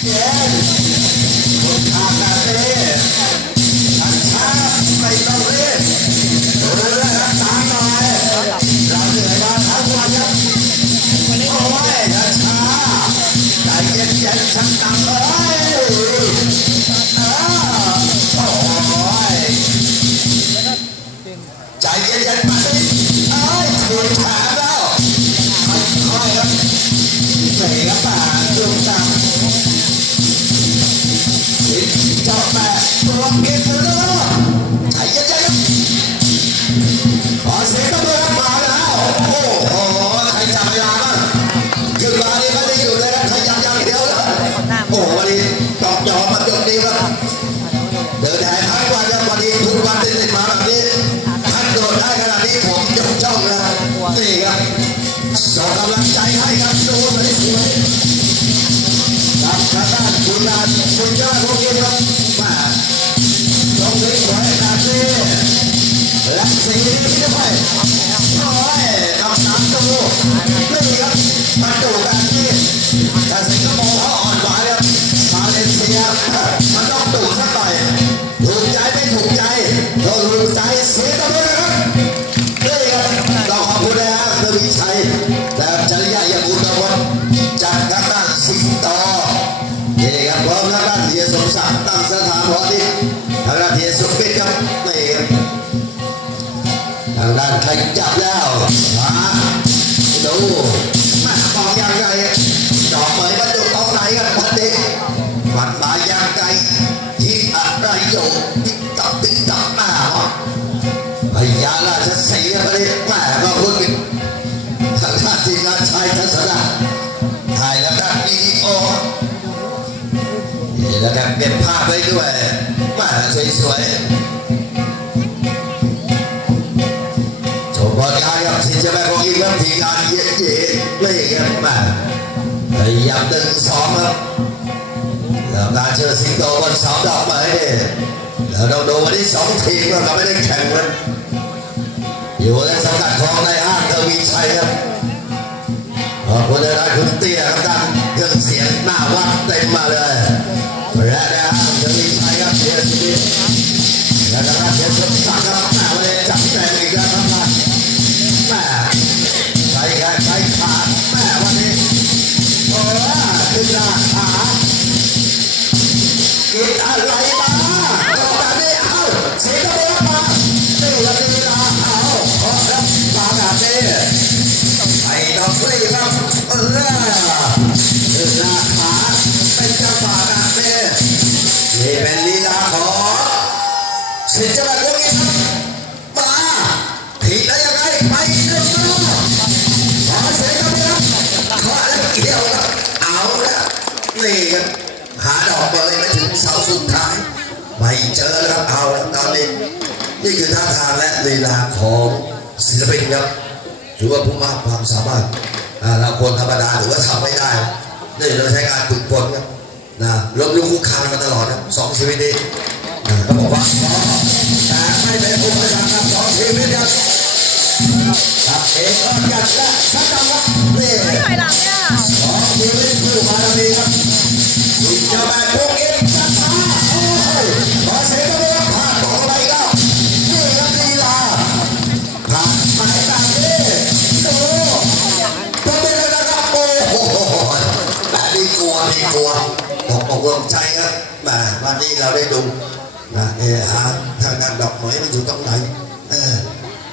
ใจเย็นๆชักตังเอ้ยเออโอ้ยใจเย็นๆมาดิเอ้ยถูกแผล มันต้องดูสักหน่อยถูกใจไม่ถูกใจก็ถูกใจเสียตัวเลยครับนี่ครับต้องขอบคุณนะฮะทวีชัยแต่จริยะยาบุญตะวันจากทางด้านสิงโตนี่ครับพร้อมทางด้านเทียสมศักดิ์ตั้งสถานพอดีทางด้านเทียสุขปิดครับนี่ครับทางด้านใครจับแล้ว บภาพไว้ด้วยแม่สวยๆชมบอลงานครับสิจะแม่ของอีกครับทีมงานเยอะเยอะเลยครับมาพยายามดึงสองครับแล้วการเชิญสิงโตบนเสาดอกไม้เนี่ยแล้วเราดูวันนี้สองทีมเราไม่ได้แข่งกันอยู่ในสังกัดของนายห้างทวีชัยครับขอบคุณนะคุณเตี้ยครับท่านเครื่องเสียงหน้าวัดเต็มมาเลย เสียชี นี่ครับหาดอกเบยมาถึงเสาสุดท้ายไม่เจอแล้วเอาละตอนนี้นี่คือท่าทางและลีลาของศิลปินครับถือว่าผู้มากความสามารถเราคนธรรมดาถือว่าทำไม่ได้นี่เราใช้การฝึกฝนครับนะล้มลุกคลุกคลานมาตลอดนะสองชีวิตนี้เขาบอกว่าแต่ไม่เป็นอุปสรรคกับสองชีวิตครับ ครับเอกก็จัดและสักคำว่านี่ไม่ถอยหลังเนี่ยสองชีวิตผู้บารมีครับสิเจ้าแม่พวกเอ็มจัดมาโอ้ยขอเสียงตบมือผ่านบอกอะไรแล้วนี่ครับลีลาผ่านหมายต่างนี้ดูตบมือเลยนะครับโอ้โหแต่นี่กลัวนี่กลัวบอกบอกลงใจครับมาวันนี้เราได้ดูนะเออหาทางด้านดอกไม้มันอยู่ตรงไหน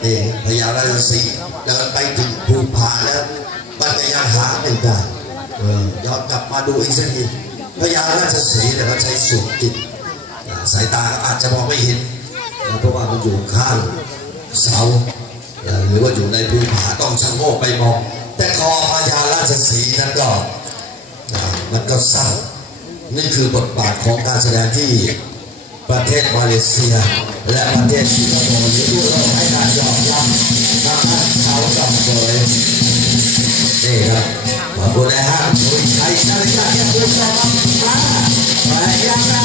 นี่พญาราชสีเดินไปถึงภูผาแล้วมันก็ยังหาไม่ได้ย้อนกลับมาดูอีกสักทีพญาราชสีห์เนี่ยเขาใช้สูตรจินสายตาอาจจะมองไม่เห็นเพราะว่ามันอยู่ข้างเสาหรือว่าอยู่ในภูผาต้องชะโงกไปมอง แต่คอพญาราชสีนั้นก็มันก็เศร้านี่คือบทบาทของการแสดงที่ ประเทศมาเลเซีย และประเทศสิงคโปร์ที่ผู้เราให้การยอมรับทางด้านชาวดอกเบยนี่ครับขอบคุณนะฮะคุณชัยนาฬิกาแก้วคุณสอบมาไปยังไง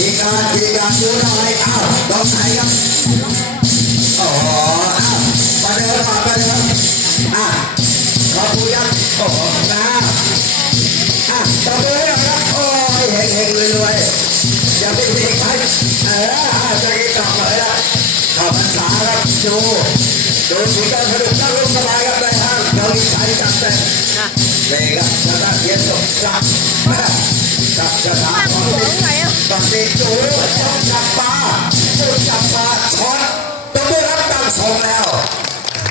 อีกาอีกาชูทำไมอ้าวลองไหนกันโอ้โหอ้าวไปเร็วต่อไปเร็วอะขอผู้ยันโอ้โหนะอะตบมือให้ครับโอ้ยเฮงเฮงรวยรวยอย่าไปตีใครเออจะกินต่อเลยละต่อภาสาครับดูดูสีการสนุกนั่งรถสบายครับในห้างเรามีใายจับแต่ มค่ะนี่ครับชนะเทียนสมศักดิ์กับชนะบ้านขหัวเด็กไหนอะบังเด็กจูช่องจับปลาจับปลาช้อนต้องได้รับการส่งแล้ว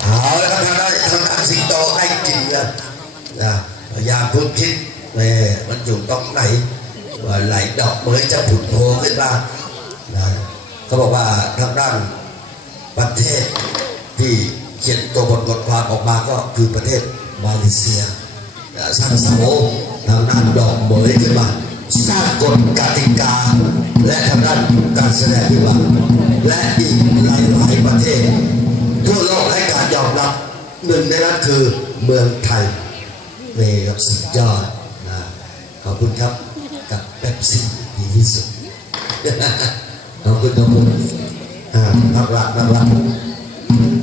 เอาแล้วครับทางด้านทางด้านสิงโตได้กินกันนะพยายามพูดคิดนี่มันอยู่ตรงไหนว่าไหลดอกเหมยจะผุดโผล่ขึ้นมานะเขาบอกว่าทางด้านประเทศที่เขียนตัวบทบทความออกมาก็คือประเทศมาเลเซีย สร้างสโมทางด้านดอกเหมยขึ้นมาสร้างกฎกติกา และทางด้านการแสดงขึ้นมาและอีกหลายๆประเทศทั่วโลกให้การยอมรับหนึ่งในนั้นคือเมืองไทยนี่ครับสุดยอดนะขอบคุณครับกับเป๊ปซี่ดีที่สุดขอบคุณขอบคุณนักรักนักรัก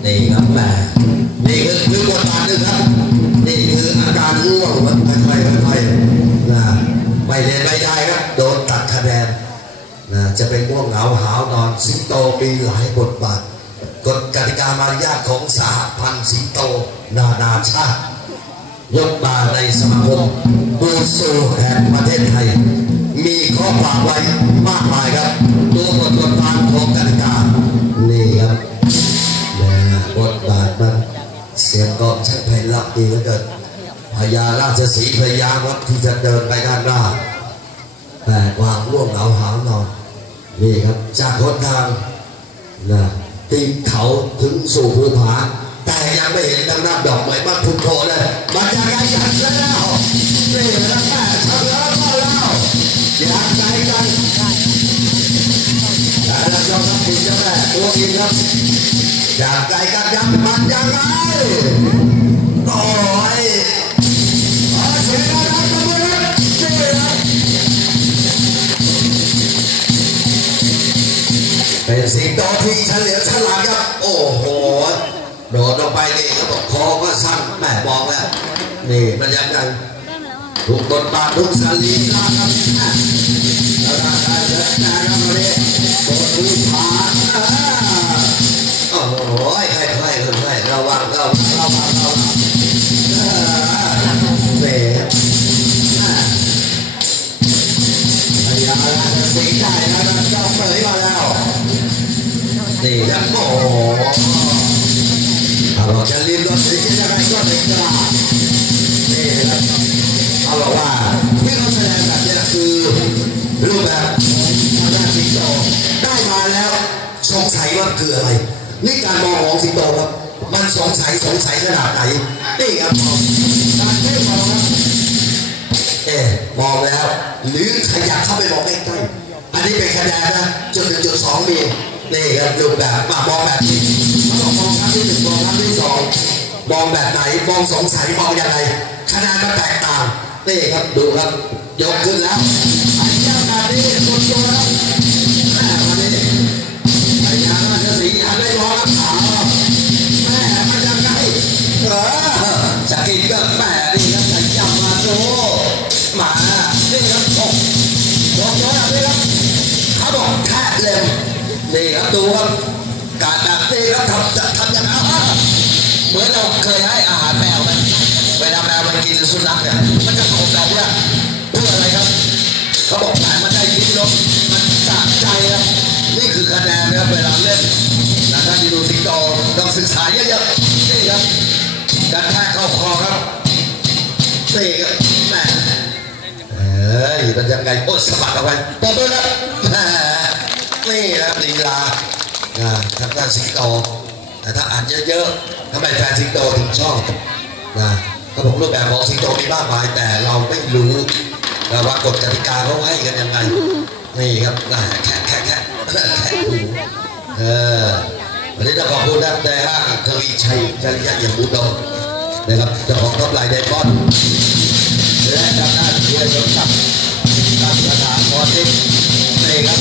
นี่ครับแหมนี่คือคือบทบาะจะเป็นง่วงเหงาหาวนอนสิงโตมีหลายบทบาทกฎกติกามารยาทของสหพันธ์สิงโตนานาชาติยกมาในสมาคมบูซูแห่งประเทศไทย มีข้อความไว้มากมายครับตัวบทบทบาทของกติกานี่ครับนะบทบาทมันเสียงกองช่างไพเราะดีเหลือเกินพญาราชสีพยายามครับที่จะเดินไปด้านหน้าแต่วามร่วงเหงาหาวนอน นี่ครับจากหนทางนะตีนเขาถึงสู่ภูผาแต่ยังไม่เห็นทางด้าดอกไม้บ้านพุทโธเลยมันจะไกลกันแล้วนี่นะแม่ทำแล้วก็แล้วอยากไกลกันแต่ละเจ้าครับคุณเจ้าแม่ตัวอินครับอยากไกลกันยังมันยังไง ที่เฉลียวฉลาดครับ โอ้โห โดดลงไปนี่เขาบอกคอก็สั้นแม่บอกแล้ว นี่มันยังไงทุกต้นปาทุกสลีลาครับแล้วได้เดินหน้าครับวันนี้โดดลู กล้านี่ครับเอาบอกว่าที่เขาแสดงแบบเนี้ยคือรูปแบบทางด้านสิงโตได้มาแล้วสงสัยว่าคืออะไร นี่การมองของสิงโตครับ มันสงสัยสงสัยขนาดไหน นี่ครับมองการแค่มองครับเอ๊มองแล้ว หรือขยับเข้าไปมองใกล้ๆอันนี้เป็นคะแนนนะจุดหนึ่งจุดสองมี นี่ครับดูแบบมามองแบบนี้เขาบอมองครั้งที่หนึ่งมองครั้งที่สองมองแบบไหนมองสงสัยมองยังไงคะแนนมันแตกต่างนี่ครับดูครับยกขึ้นแล้วไอ้เจ้าแบบนี้สุดตัวแนี่ครับดูครับการแบบนี้ครับทำจะทำยังไงเหมือนเราเคยให้อาหารแมวไหมเวลาแมวมันกินสุนัขเนี่ยมันจะขบแบบเนี้ยเพื่ออะไรครับเขาบอกแต่มันได้ยินรสมันสะใจครับนี่คือคะแนนนะครับเวลาเล่นนะท่านที่ดูสิงโตต้องศึกษาเยอะๆนี่ครับการแทะเข้าคอครับนี่ครับแหม่เอ้ยมันยังไงโอ้สะบัดเอาไว้ตบด้วยนะแหมนี่นะลีลานะทางด้านสิงโตแต่ถ้าอ่านเยอะๆทำไมแฟนสิงโตถึงชอบนะเขาบอกรูปแบบของสิงโตมีมากมายแต่เราไม่รู้นะว่ากฎกติกาเขาให้กันยังไงนี่ครับนะแค่แค่แค่แค่ดูเออวันนี้ต้องขอบคุณนแต่ห้างทวีชัยจริยะอย่างอุดมนะครับเจ้าของท็อปไลน์ไดมอนด์และทางด้านเรือสมศักดิ์ทางสถานพรทิพย์นี่ครับ